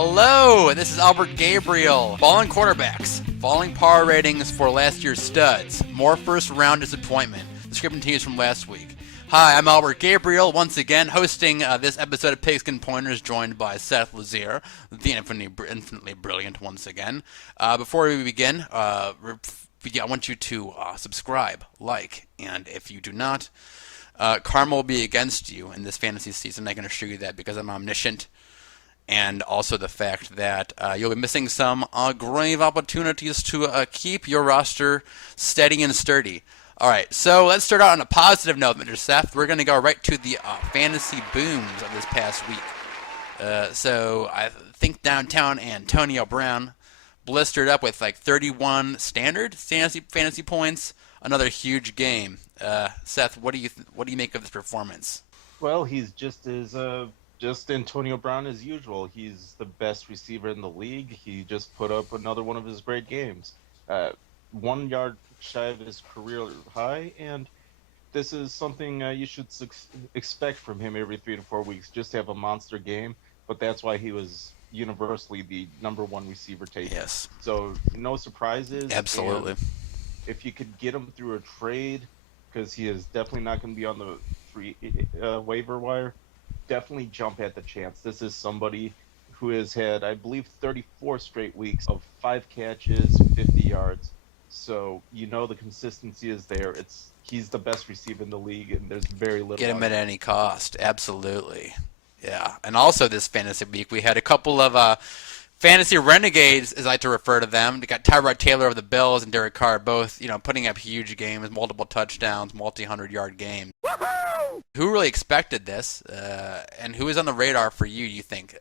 Hello, this is Albert Gabriel. Falling quarterbacks, falling power ratings for last year's studs, more first-round disappointment. The script continues from last week. Hi, I'm Albert Gabriel, once again hosting this episode of Pigskin Pointers, joined by Seth Lazier, the infinitely brilliant once again. Before we begin, I want you to subscribe, like, and if you do not, karma will be against you in this fantasy season. I can assure you that because I'm omniscient. And also the fact that you'll be missing some grave opportunities to keep your roster steady and sturdy. All right, so let's start out on a positive note, Mr. Seth. We're going to go right to the fantasy booms of this past week. So I think downtown Antonio Brown blistered up with like 31 standard fantasy points. Another huge game. Seth, what do you make of this performance? Well, he's just Antonio Brown as usual. He's the best receiver in the league. He just put up another one of his great games. 1 yard shy of his career high, and this is something you should expect from him every 3 to 4 weeks, just to have a monster game. But that's why he was universally the number one receiver taken. Yes. So no surprises. Absolutely. And if you could get him through a trade, because he is definitely not going to be on the free waiver wire, definitely jump at the chance. This is somebody who has had, I believe, 34 straight weeks of 5 catches, 50 yards. So you know the consistency is there. He's the best receiver in the league, and there's very little. Get him at any cost. Absolutely. Yeah. And also this fantasy week, we had a couple of fantasy renegades, as I like to refer to them. We got Tyrod Taylor of the Bills and Derek Carr, both putting up huge games, multiple touchdowns, multi-100-yard games. Woo-hoo! Who really expected this, and who is on the radar for you, you think?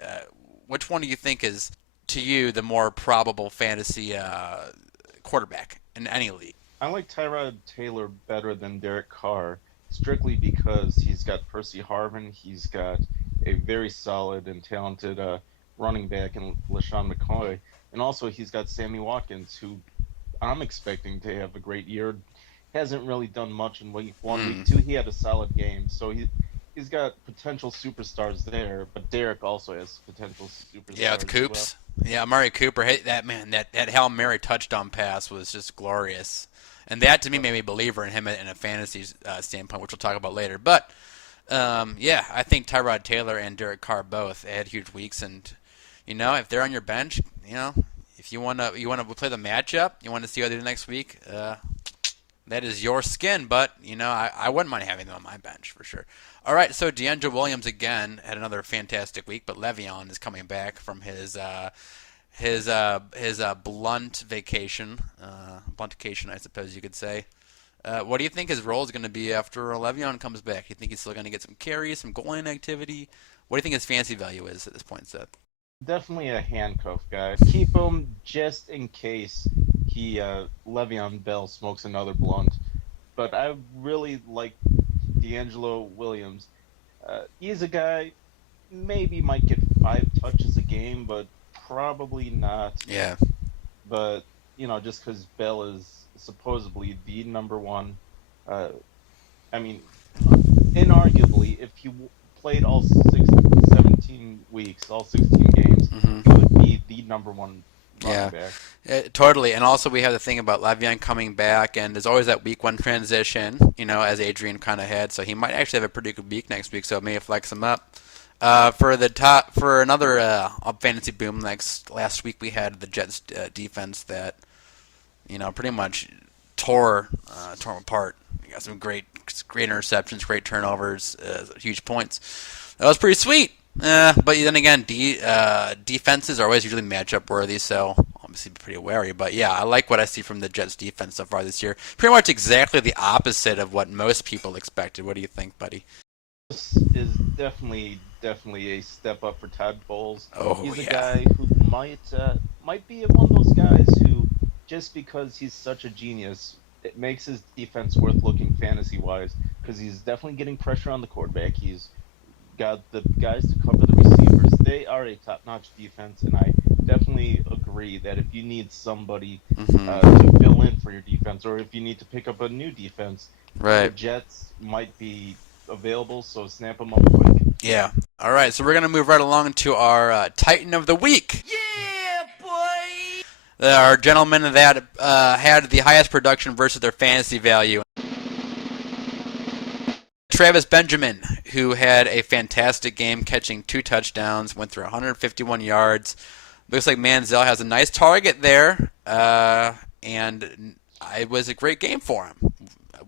Which one do you think is, to you, the more probable fantasy quarterback in any league? I like Tyrod Taylor better than Derek Carr, strictly because he's got Percy Harvin, he's got a very solid and talented running back in LeSean McCoy, and also he's got Sammy Watkins, who I'm expecting to have a great year. Hasn't really done much in week 1. Week 2, he had a solid game, so he's got potential superstars there, but Derek also has potential superstars. Yeah, with Coops. Well. Yeah, Amari Cooper. Hey, that Hail Mary touchdown pass was just glorious. And that, to me, made me a believer in him in a fantasy standpoint, which we'll talk about later. But, yeah, I think Tyrod Taylor and Derek Carr both had huge weeks. And, if they're on your bench, if you want to play the matchup, you want to see how they do next week, that is your skin. But, I wouldn't mind having them on my bench for sure. All right, so Deangelo Williams again had another fantastic week, but Le'Veon is coming back from his blunt vacation, I suppose you could say. What do you think his role is going to be after Le'Veon comes back? Do you think he's still going to get some carries, some goal line activity? What do you think his fantasy value is at this point, Seth? Definitely a handcuff guy. Keep him just in case Le'Veon Bell smokes another blunt. But I really like Deangelo Williams. He's a guy, maybe might get 5 touches a game, but probably not. Yeah. But, just because Bell is supposedly the number one, inarguably, if he played all 17 weeks, all 16 games, he would be the number one running back. Totally. And also we have the thing about Le'Veon coming back, and there's always that week 1 transition, as Adrian kind of had. So he might actually have a pretty good week next week, so it may flex him up. For another fantasy boom, last week we had the Jets defense that, pretty much tore them apart. We got some great interceptions, great turnovers, huge points. That was pretty sweet. But then again, defenses are always usually matchup worthy, so obviously be pretty wary. But yeah, I like what I see from the Jets defense so far this year. Pretty much exactly the opposite of what most people expected. What do you think, buddy? This is definitely a step up for Todd Bowles. Oh, he's yeah. A guy who might be one of those guys who, just because he's such a genius, it makes his defense worth looking fantasy-wise, because he's definitely getting pressure on the quarterback. He's got the guys to cover the receivers. They are a top-notch defense, and I definitely agree that if you need somebody to fill in for your defense, or if you need to pick up a new defense, right, the Jets might be available, so snap them up quick. Yeah. All right, so we're going to move right along to our Titan of the Week. Yeah, boy! Our gentleman that had the highest production versus their fantasy value. Travis Benjamin, who had a fantastic game, catching 2 touchdowns, went through 151 yards. Looks like Manziel has a nice target there, and it was a great game for him.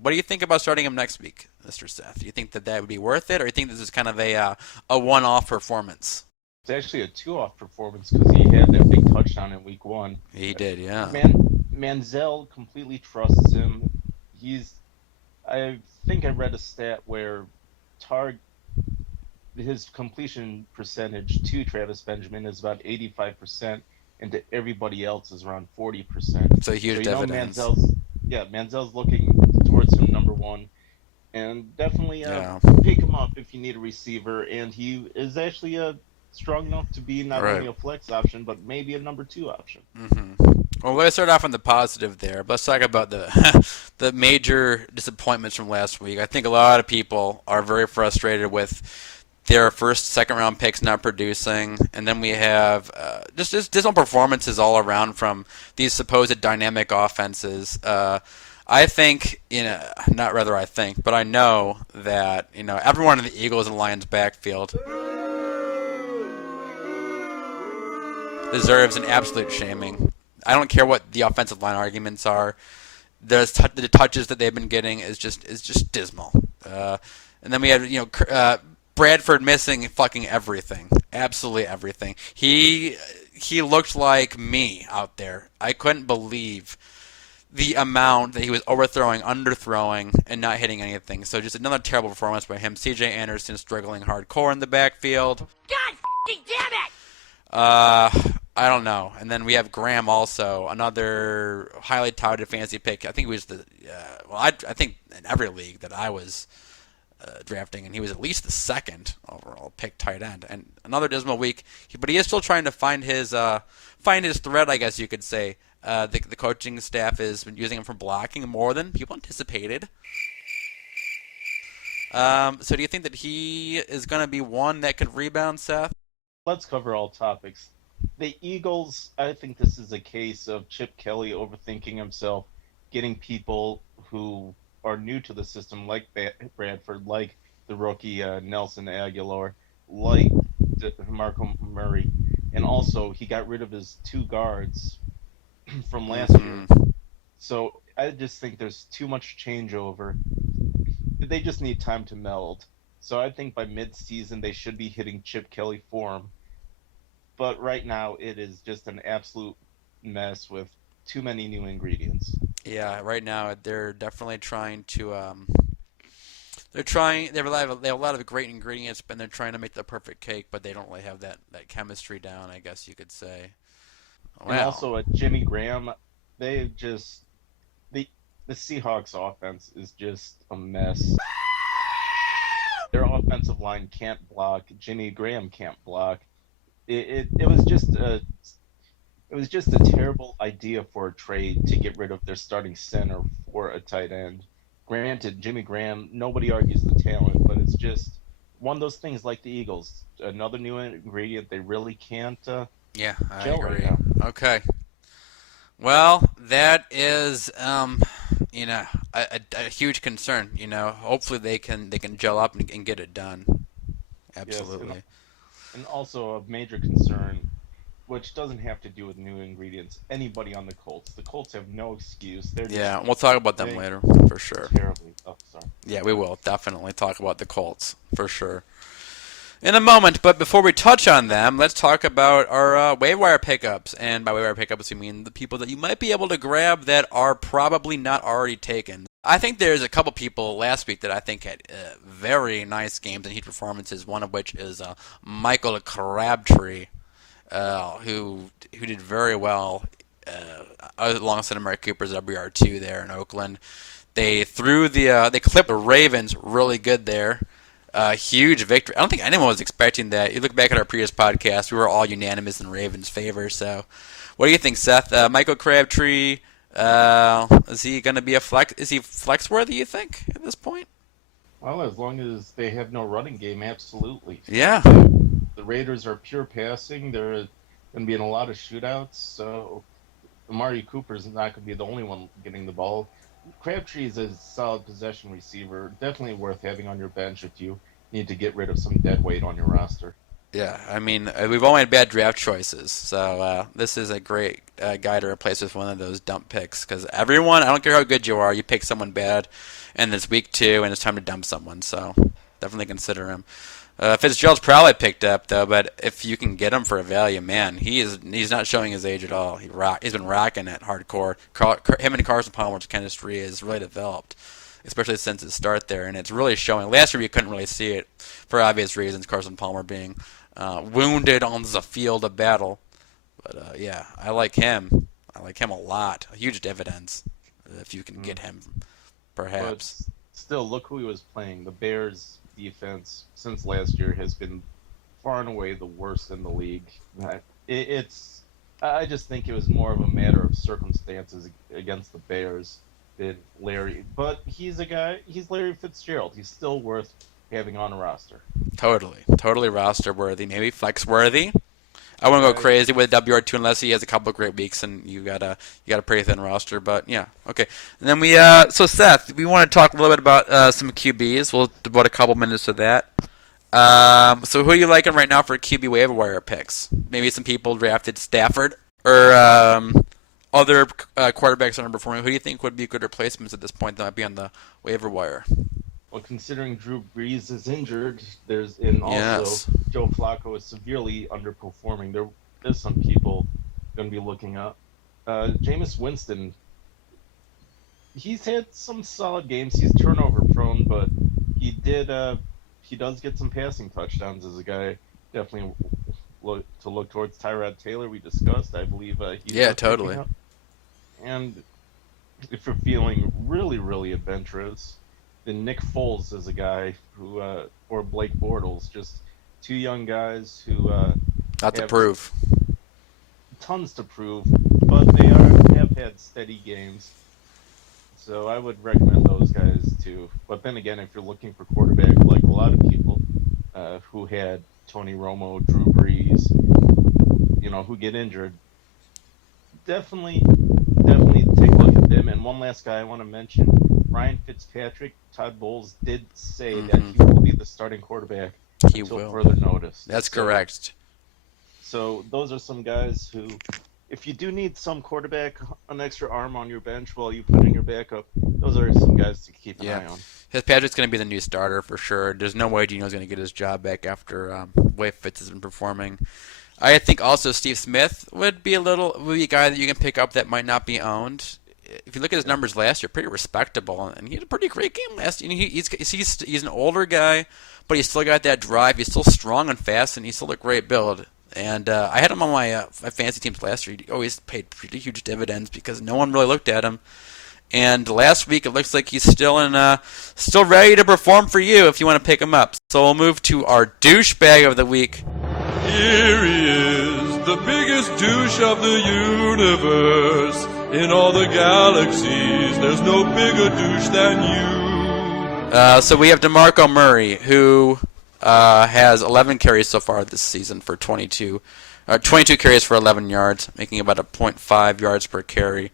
What do you think about starting him next week, Mr. Seth? Do you think that would be worth it, or do you think this is kind of a one-off performance? It's actually a 2-off performance because he had that big touchdown in week 1. He did, yeah. Manziel completely trusts him. I think I read a stat where his completion percentage to Travis Benjamin is about 85%, and to everybody else is around 40%. So huge dividends. Manziel's looking towards him number 1, and definitely pick him up if you need a receiver. And he is actually strong enough to be not only a flex option, but maybe a number 2 option. Mm-hmm. Well, let's start off on the positive there. Let's talk about the the major disappointments from last week. I think a lot of people are very frustrated with their first, second-round picks not producing, and then we have just dismal performances all around from these supposed dynamic offenses. I think, but I know that everyone in the Eagles and Lions backfield deserves an absolute shaming. I don't care what the offensive line arguments are. The touches that they've been getting is just dismal. And then we had Bradford missing fucking everything, absolutely everything. He looked like me out there. I couldn't believe the amount that he was overthrowing, underthrowing, and not hitting anything. So just another terrible performance by him. C.J. Anderson struggling hardcore in the backfield. God f***ing damn it! I don't know. And then we have Graham also, another highly touted fantasy pick. I think he was I think in every league that I was drafting, and he was at least the second overall pick tight end. And another dismal week, but he is still trying to find his thread, I guess you could say. The coaching staff is using him for blocking more than people anticipated. So do you think that he is going to be one that could rebound, Seth? Let's cover all topics. The Eagles, I think this is a case of Chip Kelly overthinking himself, getting people who are new to the system, like Bradford, like the rookie Nelson Aguilar, like DeMarco Murray, and also he got rid of his 2 guards from last year. So I just think there's too much changeover. They just need time to meld. So I think by mid-season they should be hitting Chip Kelly form. But right now it is just an absolute mess with too many new ingredients. Yeah, right now they're definitely trying to. They have a lot of great ingredients, but they're trying to make the perfect cake, but they don't really have that chemistry down, I guess you could say. Wow. And also at Jimmy Graham, the Seahawks offense is just a mess. Their offensive line can't block. Jimmy Graham can't block. It was just a terrible idea for a trade to get rid of their starting center for a tight end. Granted, Jimmy Graham, nobody argues the talent, but it's just one of those things like the Eagles. Another new ingredient they really can't I gel agree. right now. Okay. Well, that is a huge concern. Hopefully they can gel up and get it done. Absolutely. Yes, and also a major concern, which doesn't have to do with new ingredients. Anybody on the Colts. The Colts have no excuse. We'll talk about them later for sure. Terribly. Oh, sorry. Yeah, we will definitely talk about the Colts for sure in a moment. But before we touch on them, let's talk about our waiver wire pickups. And by waiver wire pickups, we mean the people that you might be able to grab that are probably not already taken. I think there's a couple people last week that I think had very nice games and huge performances, one of which is Michael Crabtree, who did very well alongside Amari Cooper's WR2 there in Oakland. They clipped the Ravens really good there. Huge victory. I don't think anyone was expecting that. You look back at our previous podcast, we were all unanimous in Ravens' favor. So, what do you think, Seth? Michael Crabtree, is he going to be a flex? Is he flex worthy, you think, at this point? Well, as long as they have no running game, absolutely. Yeah. The Raiders are pure passing. They're going to be in a lot of shootouts, so Amari Cooper's not going to be the only one getting the ball. Crabtree is a solid possession receiver, definitely worth having on your bench if you need to get rid of some dead weight on your roster. Yeah, I mean, we've all made bad draft choices, so this is a great guy to replace with one of those dump picks. Because everyone, I don't care how good you are, you pick someone bad, and it's week 2, and it's time to dump someone. So definitely consider him. Fitzgerald's probably picked up though, but if you can get him for a value, man, he's not showing his age at all. He's been rocking it hardcore. Him and Carson Palmer's chemistry is really developed, especially since his start there, and it's really showing. Last year you couldn't really see it for obvious reasons, Carson Palmer being wounded on the field of battle. But yeah, I like him. I like him a lot. Huge dividends if you can get him, perhaps. But still, look who he was playing. The Bears' defense since last year has been far and away the worst in the league. I just think it was more of a matter of circumstances against the Bears than Larry. But he's Larry Fitzgerald. He's still worth having on a roster. Totally roster worthy, maybe flex worthy. I wouldn't go crazy with WR2 unless he has a couple of great weeks and you got a pretty thin roster. But yeah, okay. And then so Seth, we want to talk a little bit about some QBs. We'll devote a couple minutes to that. So who are you liking right now for QB waiver wire picks? Maybe some people drafted Stafford or other quarterbacks that are underperforming. Who do you think would be good replacements at this point that might be on the waiver wire? Well, considering Drew Brees is injured, also Joe Flacco is severely underperforming. There's some people going to be looking up. Jameis Winston, he's had some solid games. He's turnover prone, but he does get some passing touchdowns as a guy. Definitely look towards Tyrod Taylor. We discussed, I believe. Totally. And if you're feeling really, really adventurous, then Nick Foles is a guy who, or Blake Bortles, just two young guys who not to prove. Tons to prove, but they have had steady games. So I would recommend those guys too. But then again, if you're looking for quarterback, like a lot of people who had Tony Romo, Drew Brees, who get injured, definitely take a look at them. And one last guy I want to mention, Ryan Fitzpatrick. Todd Bowles did say that he will be the starting quarterback until further notice. That's correct. So those are some guys who, if you do need some quarterback, an extra arm on your bench while you put in your backup, those are some guys to keep an eye on. Fitzpatrick's going to be the new starter for sure. There's no way Gino's going to get his job back after the way Fitz has been performing. I think also Steve Smith would be a guy that you can pick up that might not be owned. If you look at his numbers last year, pretty respectable, and he had a pretty great game last year. He's an older guy, but he's still got that drive. He's still strong and fast, and he's still a great build. And I had him on my fantasy teams last year. He always paid pretty huge dividends because no one really looked at him. And last week, it looks like he's still ready to perform for you if you want to pick him up. So we'll move to our douchebag of the week. Here he is, the biggest douche of the universe. In all the galaxies, there's no bigger douche than you. So we have DeMarco Murray, who has 11 carries so far this season for 22 carries for 11 yards, making about 0.5 yards per carry.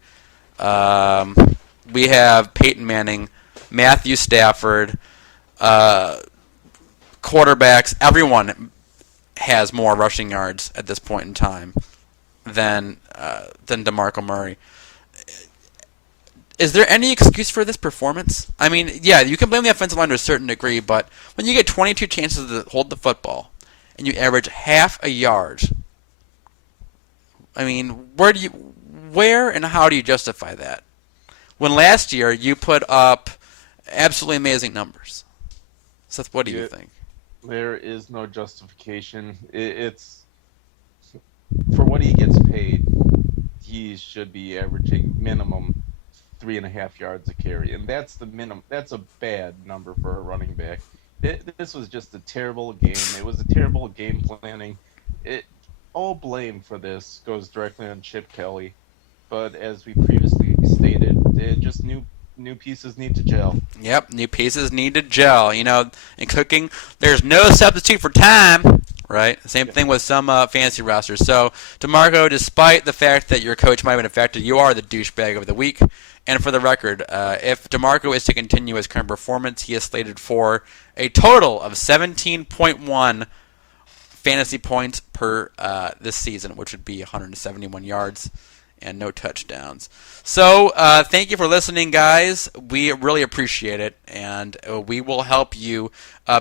We have Peyton Manning, Mathew Stafford, quarterbacks. Everyone has more rushing yards at this point in time than DeMarco Murray. Is there any excuse for this performance? I mean, yeah, you can blame the offensive line to a certain degree, but when you get 22 chances to hold the football and you average half a yard, I mean, where and how do you justify that? When last year you put up absolutely amazing numbers. Seth, what do you think? There is no justification. It's for what he gets paid, he should be averaging minimum 3.5 yards a carry, and that's the minimum. That's a bad number for a running back. This was just a terrible game. It was a terrible game planning. All blame for this goes directly on Chip Kelly, but as we previously stated, just new new pieces need to gel. Yep, new pieces need to gel. You know, in cooking, there's no substitute for time, right? Same thing with some fantasy rosters. So, DeMarco, despite the fact that your coach might have been affected, you are the douchebag of the week. And for the record, if DeMarco is to continue his current performance, he is slated for a total of 17.1 fantasy points per this season, which would be 171 yards and no touchdowns. So thank you for listening, guys. We really appreciate it, and we will help you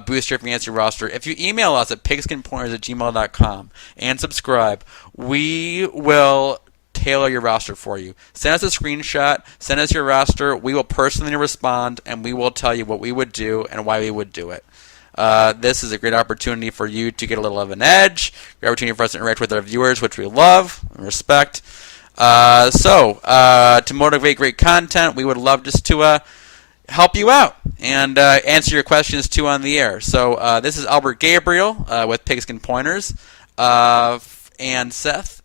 boost your fantasy roster. If you email us at pigskinpointers@gmail.com and subscribe, we will tailor your roster for you. Send us a screenshot, send us your roster. We will personally respond, and we will tell you what we would do and why we would do it. This is a great opportunity for you to get a little of an edge, great opportunity for us to interact with our viewers, which we love and respect. To motivate great content, we would love just to help you out and answer your questions too on the air. So this is Albert Gabriel with Pigskin Pointers. And Seth,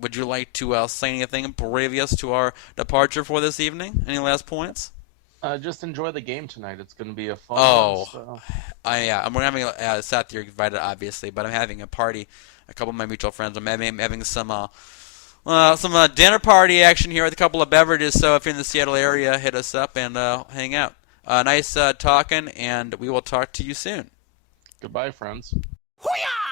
would you like to say anything previous to our departure for this evening? Any last points? Just enjoy the game tonight. It's going to be a fun one. So. I'm having Seth, you're invited, obviously, but I'm having a party. A couple of my mutual friends. I'm having some dinner party action here with a couple of beverages. So if you're in the Seattle area, hit us up and hang out. Nice talking, and we will talk to you soon. Goodbye, friends. Hoo-yah!